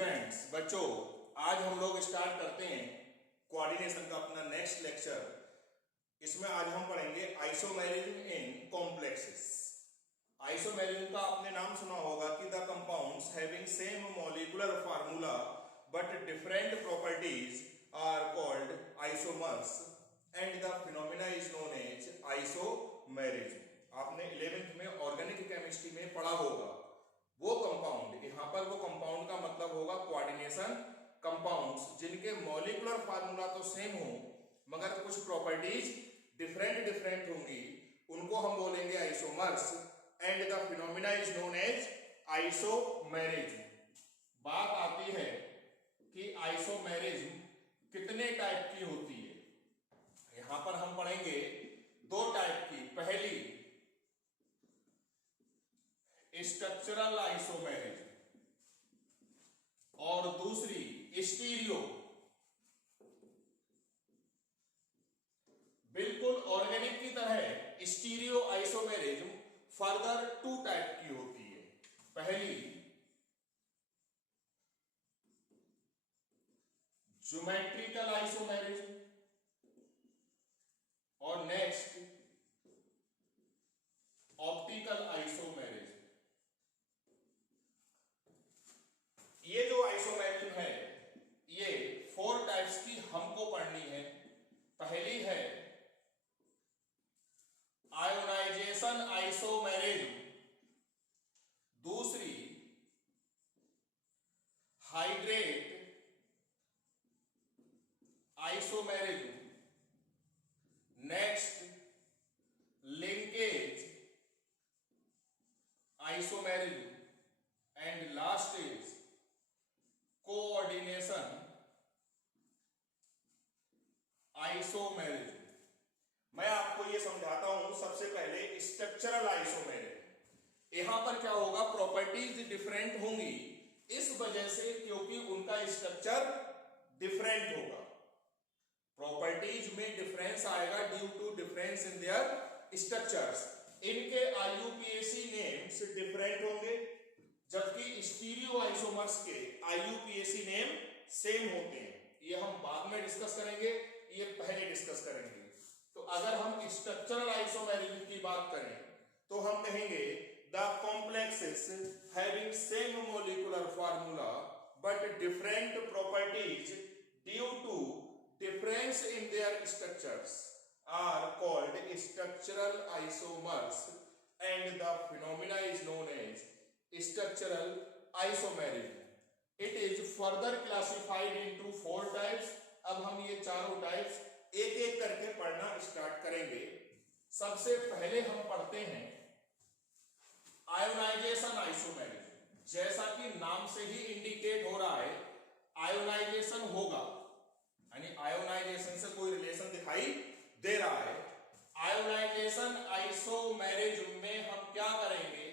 Students बच्चों, आज हम लोग स्टार्ट करते हैं कोऑर्डिनेशन का अपना नेक्स्ट लेक्चर। इसमें आज हम पढ़ेंगे आइसोमेरिज्म इन कॉम्प्लेक्सेस। आइसोमेरिज्म का आपने नाम सुना होगा कि the compounds having same molecular formula but different properties are called isomers and the phenomena is known as isomerism. आपने 11th में ऑर्गेनिक केमिस्ट्री में पढ़ा होगा। वो कंपाउंड, यहां पर वो कंपाउंड का मतलब होगा कोऑर्डिनेशन कंपाउंड्स जिनके मॉलिक्यूलर फार्मूला तो सेम हो मगर कुछ प्रॉपर्टीज डिफरेंट होंगी, उनको हम बोलेंगे isomers and the phenomena is known as isomerism. बात आती है कि आइसोमेरिज्म कितने टाइप की होती है। यहां पर हम पढ़ेंगे दो टाइप की। पहली स्ट्रक्चरल आइसोमेरिज्म और दूसरी स्टीरियो। बिल्कुल ऑर्गेनिक की तरह stereo isomerism further two type की होती है। पहली ज्योमेट्रिकल आइसोमेरिज्म और नेक्स्ट ऑप्टिकल आइसोमेरिज्म। ये जो आइसोमेरिज्म है ये 4 टाइप्स की हमको पढ़नी है। पहली है आयोनाइजेशन आइसोमेरिज्म, दूसरी hydrate isomerism, next linkage isomerism and last is coordination isomerism. मैं आपको यह समझाता हूं। सबसे पहले स्ट्रक्चरल आइसोमेरिज्म। यहां पर क्या होगा, प्रॉपर्टीज डिफरेंट होंगी इस वजह से क्योंकि उनका स्ट्रक्चर डिफरेंट होगा। प्रॉपर्टीज में डिफरेंस आएगा due to difference in their structures. इनके आईयूपीएसी नेम्स डिफरेंट होंगे जबकि स्टीरियो आइसोमर्स के आईयूपीएसी नेम सेम होते हैं। ये हम बाद में डिस्कस करेंगे, ये पहले डिस्कस करेंगे। तो अगर हम स्ट्रक्चरल आइसोमेरिज्म की बात करें तो हम कहेंगे the complexes having same molecular formula but different properties due to difference in their structures are called structural isomers and the phenomena is known as structural isomerism. It is further classified into 4 types. अब हम ये चारों types एक एक करके पढ़ना start करेंगे। सबसे पहले हम पढ़ते हैं आयोनाइजेशन आइसोमेरिज्म। जैसा कि नाम से ही इंडिकेट हो रहा है आयोनाइजेशन होगा, यानी आयोनाइजेशन से कोई रिलेशन दिखाई दे रहा है। आयोनाइजेशन आइसोमेरिज्म में हम क्या करेंगे,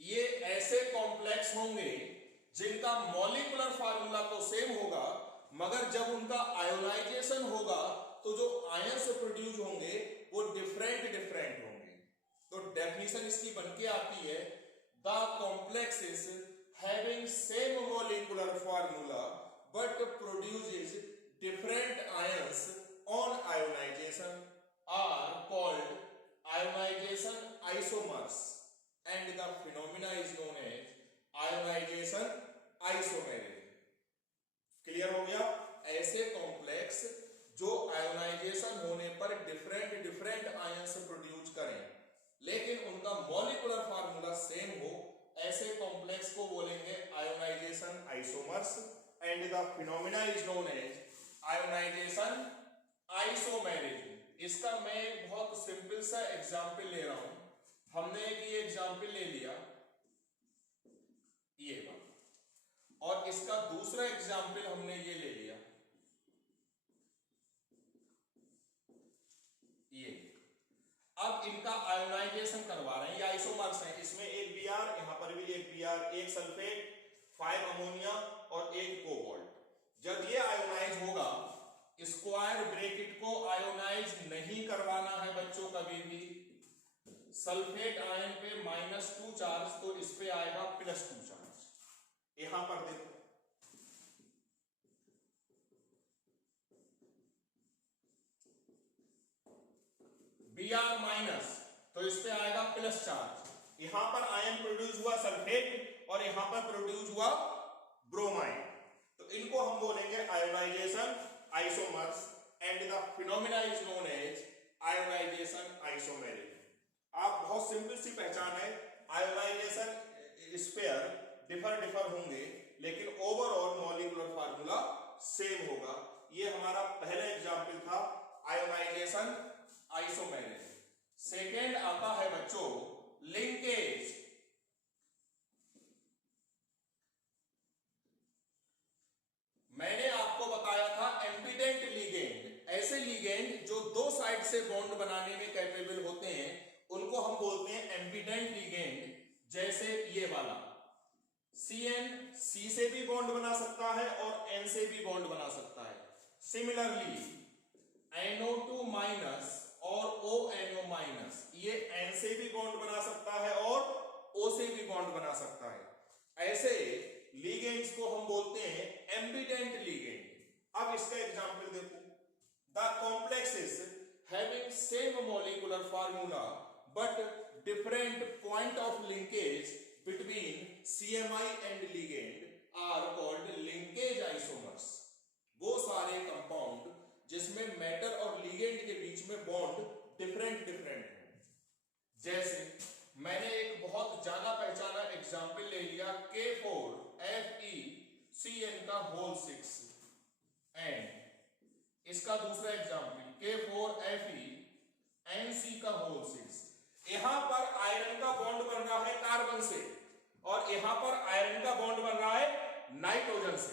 ये ऐसे कॉम्प्लेक्स होंगे जिनका मॉलिक्यूलर फार्मूला तो सेम होगा मगर जब उनका आयोनाइजेशन होगा तो जो आयंस प्रोड्यूस होंगे वो डिफरेंट होंगे। तो डेफिनेशन इसकी बनके आती है the complexes having same molecular formula but produces different ions on ionization are called ionization isomers and the phenomena is known as ionization isomerism. Clear हो गया? ऐसे कॉम्प्लेक्स जो आयोनाइजेशन होने पर डिफरेंट आयंस प्रोड्यूस करें लेकिन उनका मॉलिक्यूलर फार्मूला सेम हो, ऐसे कॉम्प्लेक्स को बोलेंगे ionisation isomers and the phenomena is known as ionisation isomerism. इसका मैं बहुत सिंपल सा एग्जांपल ले रहा हूं। हमने एक ये एग्जांपल ले लिया ये बात, और इसका दूसरा एग्जांपल हमने ये ले लिया ये। अब इनका आयोनाइजेशन करवा रहे हैं, ये आइसोमर्स हैं। इसमें एक Br, यहां पर भी एक Br, एक सल्फेट, 5 अमोनिया और एक कोबाल्ट। जब ये आयोनाइज होगा, स्क्वायर ब्रैकेट को आयोनाइज नहीं करवाना है बच्चों कभी भी। सल्फेट आयन पे -2 चार्ज, तो इस पे आएगा +2 चार्ज। यहां पर देखो Br-, तो इस पे आएगा प्लस चार्ज। यहां पर आयन प्रोड्यूस हुआ सल्फेट और यहां पर प्रोड्यूस हुआ ब्रोमाइड, तो इनको हम बोलेंगे ionisation isomers and the phenomena is known as ionisation isomerism. आप बहुत सिंपल सी पहचान है, आयोनाइजेशन स्पेयर डिफर होंगे लेकिन ओवरऑल मॉलिक्यूलर फार्मूला सेम होगा। ये हमारा पहला एग्जांपल था आयोनाइजेशन आइसोमेरिज्म। सेकेंड आता है बच्चों लिंकेज। मैंने आपको बताया था एम्बिडेंट लिगेंड, ऐसे लिगेंड जो दो साइड से बॉन्ड बनाने में कैपेबल होते हैं उनको हम बोलते हैं एम्बिडेंट लिगेंड। जैसे ये वाला CN C से भी बॉन्ड बना सकता है और N से भी बॉन्ड बना सकता है। सिमिलरली NO2- और ONO- ये N से भी बॉन्ड बना सकता है और O से भी बॉन्ड बना सकता है। ऐसे लिगेंड्स को हम बोलते हैं एम्बिडेंट लिगेंड। अब इसका एग्जांपल देखो, the complexes having same molecular formula but different point of linkage between CMI and ligand are called linkage isomers. वो सारे कंपाउंड जिसमें मेटल और लिगेंड के बीच में बॉन्ड डिफरेंट है। जैसे मैंने एक बहुत जाना पहचाना एग्जांपल ले लिया K4FeCN का होल 6 एंड इसका दूसरा एग्जांपल K4FeNC का होल 6। यहां पर आयरन का बॉन्ड बन रहा है कार्बन से और यहां पर आयरन का बॉन्ड बन रहा है नाइट्रोजन से।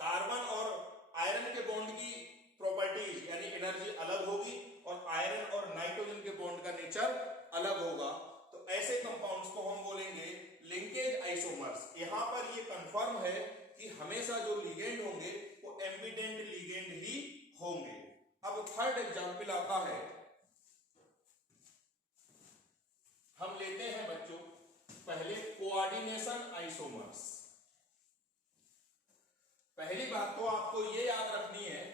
कार्बन और आयरन के बॉन्ड की प्रॉपर्टीज यानी एनर्जी अलग होगी और आयरन और नाइट्रोजन के बॉन्ड का नेचर अलग होगा, तो ऐसे कंपाउंड्स को हम बोलेंगे लिंकेज आइसोमर्स। यहां पर ये कंफर्म है कि हमेशा जो लिगेंड होंगे वो एम्बिडेंट लिगेंड ही होंगे। अब थर्ड एग्जांपल आता है, हम लेते हैं बच्चों पहले कोऑर्डिनेशन आइसोमर्स। पहली बात तो आपको ये याद रखनी है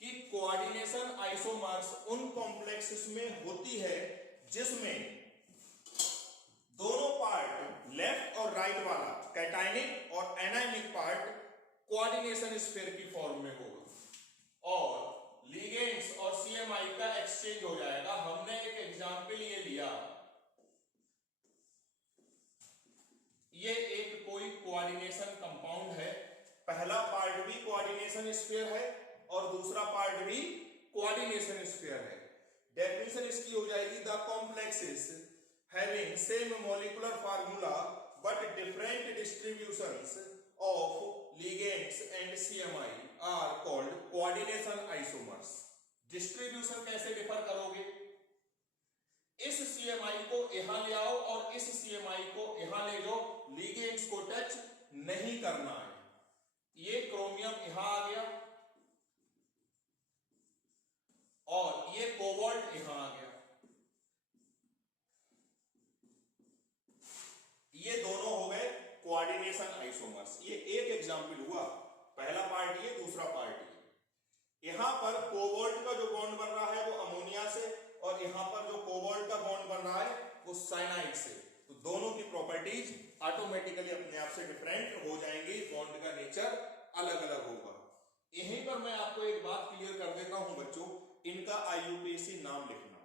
कि कोऑर्डिनेशन आइसोमर्स उन कॉम्प्लेक्सेस में होती है जिसमें दोनों पार्ट लेफ्ट और राइट वाला कैटायनिक और एनायनिक पार्ट कोऑर्डिनेशन स्फीयर की फॉर्म में होगा और लिगेंड्स और CMI का एक्सचेंज हो जाएगा। हमने एक एग्जांपल ये लिया, ये एक कोई कोऑर्डिनेशन कंपाउंड है, पहला पार्ट भी कोऑर्डिनेशन स्फीयर है और दूसरा पार्ट भी कोऑर्डिनेशन स्फीयर है। डेफिनेशन इसकी हो जाएगी the complexes having same molecular formula but different distributions of ligands and CMI are called coordination isomers. Distribution कैसे डिफर करोगे, इस CMI को यहां ले आओ और इस CMI को यहां ले जाओ, लिगेंड्स को टच नहीं करना है। ये क्रोमियम यहां आ गया और ये कोबाल्ट यहां आ गया, ये दोनों हो गए कोऑर्डिनेशन आइसोमर्स। ये एक एग्जांपल हुआ, पहला पार्ट ये, दूसरा पार्ट ये। यहां पर कोबाल्ट का जो बॉन्ड बन रहा है वो अमोनिया से और यहां पर जो कोबाल्ट का बॉन्ड बन रहा है वो साइनाइड से, तो दोनों की प्रॉपर्टीज ऑटोमेटिकली अपने आप से डिफरेंट हो जाएंगी, बॉन्ड का नेचर अलग अलग होगा। यहीं पर मैं आपको एक बात क्लियर कर देता हूं बच्चों, इनका IUPAC नाम लिखना।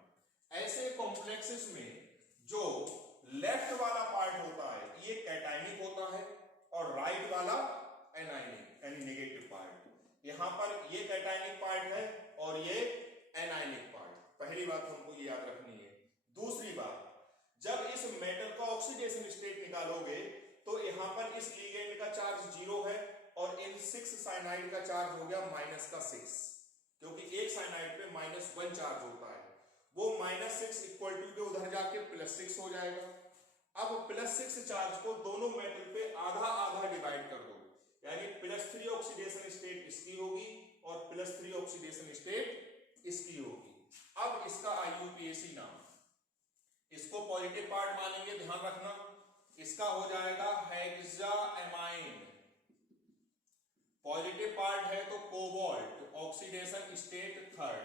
ऐसे कॉम्प्लेक्सेस में जो लेफ्ट वाला पार्ट होता है ये कैटायनिक होता है और राइट वाला एनायनिक यानी नेगेटिव पार्ट। यहां पर ये कैटायनिक पार्ट है और ये एनायनिक पार्ट। पहली बात हमको ये याद रखनी है। दूसरी बात, जब इस मेटल का ऑक्सीडेशन स्टेट निकालोगे तो यहां पर इस लिगेंड का चार्ज 0 है और इन 6 साइनाइड का चार्ज हो गया -6, क्योंकि एक साइनाइड पे -1 चार्ज होता है, वो -6 इक्वल टू के उधर जाके +6 हो जाएगा। अब +6 चार्ज को दोनों मेटल पे आधा आधा डिवाइड कर दो, यानी +3 ऑक्सीडेशन स्टेट इसकी होगी और +3 ऑक्सीडेशन स्टेट इसकी होगी। अब इसका IUPAC नाम, इसको पॉजिटिव पार्ट मानेंगे, ध्यान रखना। इसका हो जाएगा हेक्साएमाइन, पॉजिटिव पार्ट है तो कोबाल्ट, ऑक्सीडेशन स्टेट थर्ड।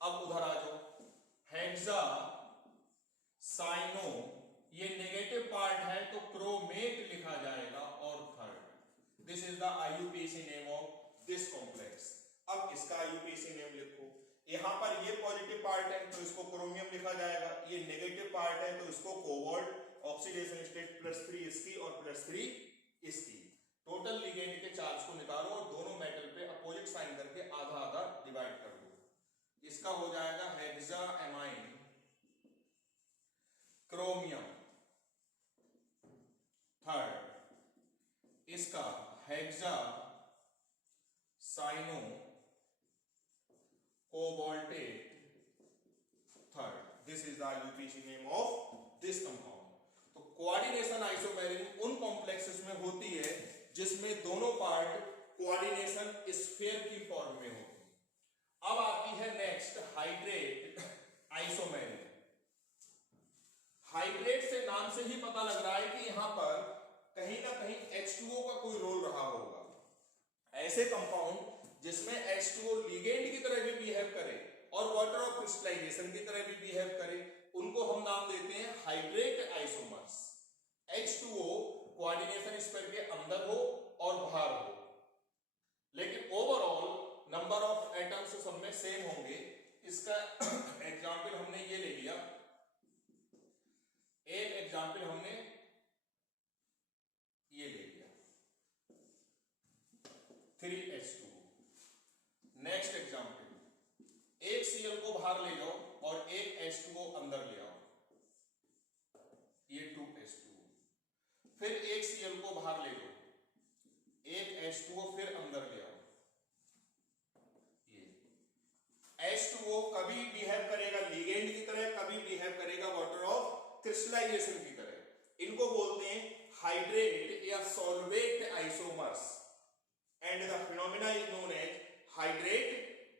अब उधर आ जाओ, हेक्सा साइनो, ये नेगेटिव पार्ट है तो क्रोमेट लिखा जाएगा और third. This is the IUPAC name of this complex. अब इसका आईयूपीएसी नेम लिखो। यहां पर ये पॉजिटिव पार्ट है तो इसको क्रोमियम लिखा जाएगा, ये नेगेटिव पार्ट है तो इसको कोबाल्ट, ऑक्सीडेशन स्टेट +3 इसकी और +3 इसकी। टोटल लिगेंड के चार्ज को निकालो और दोनों मेटल पे अपोजिट साइन करके आधा आधा डिवाइड कर दो। इसका हो जाएगा हेक्साएमाइन क्रोमियम थर्ड, इसका hexa cyano cobaltate third. This is the IUPAC name of this compound. तो कोऑर्डिनेशन आइसोमेरिज्म उन कॉम्प्लेक्सेस में होती है जिसमें दोनों पार्ट कोऑर्डिनेशन स्फीयर की फॉर्म में होती है। अब आती है नेक्स्ट हाइड्रेट आइसोमेरिज्म। हाइड्रेट से नाम से ही पता लग रहा है कि यहां पर कहीं ना कहीं H2O का कोई रोल रहा होगा। ऐसे कंपाउंड जिसमें H2O लिगेंड की तरह भी बिहेव करे और वाटर ऑफ क्रिस्टलाइजेशन की तरह भी बिहेव करे, उनको हम नाम देते हैं hydrate isomers. H2O coordination sphere के अंदर हो और बाहर हो, लेकिन ओवरऑल नंबर ऑफ एटम्स सब में सेम होंगे। इसका एग्जांपल हमने ये ले लिया, एक एग्जांपल हमने ये ले लिया 3H2। नेक्स्ट एग्जांपल, एक Cl को बाहर ले जाओ और एक H2O अंदर ले आओ, ये 2H2O। फिर एक Cl को बाहर ले लो, एक H2O फिर अंदर ले आओ। ये H2O कभी बिहेव करेगा लिगेंड की तरह, कभी बिहेव करेगा वाटर ऑफ क्रिस्टलाइजेशन की तरह। इनको बोलते हैं हाइड्रेट या solvate isomers and the phenomena is known as hydrate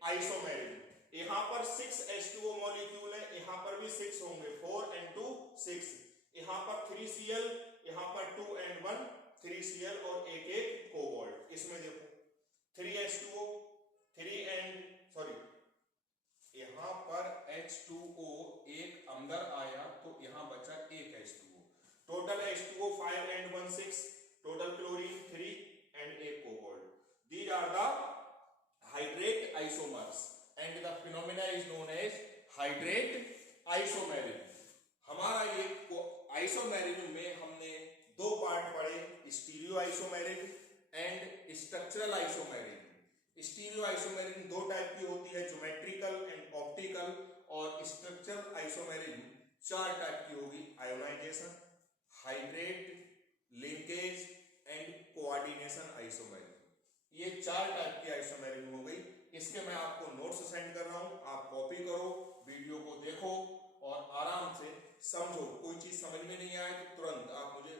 isomerism. यहां पर 6H2O मॉलिक्यूल है, यहां पर भी 6 होंगे, 4 and 2 6। यहां पर 3Cl, यहां पर 2 and 1 3Cl और एक कोबाल्ट। इसमें देखो 3H2O 3 and सॉरी यहां पर H2O एक अंदर आया तो यहां बचा एक H2O। Total H2O 5 and 1 6, total chlorine 3 and एक cobalt. These are the hydrate isomers and the phenomena is known as hydrate isomerism। हमारा ये आइसोमेरिज्म में हमने दो पार्ट पढ़े, stereo isomerism and structural isomerism. Stereo isomerism दो टाइप की होती है, ज्योमेट्रिकल एंड ऑप्टिकल, और स्ट्रक्चरल आइसोमेरिज्म 4 टाइप की होगी, ionisation, hydrate, linkage and coordination isomerism. ये 4 टाइप की आइसोमेरिज्म हो गई। इसके मैं आपको नोट्स सेंड कर रहा हूं, आप कॉपी करो, वीडियो को देखो और आराम से समझो। कोई चीज समझ में नहीं आए तो तुरंत आप मुझे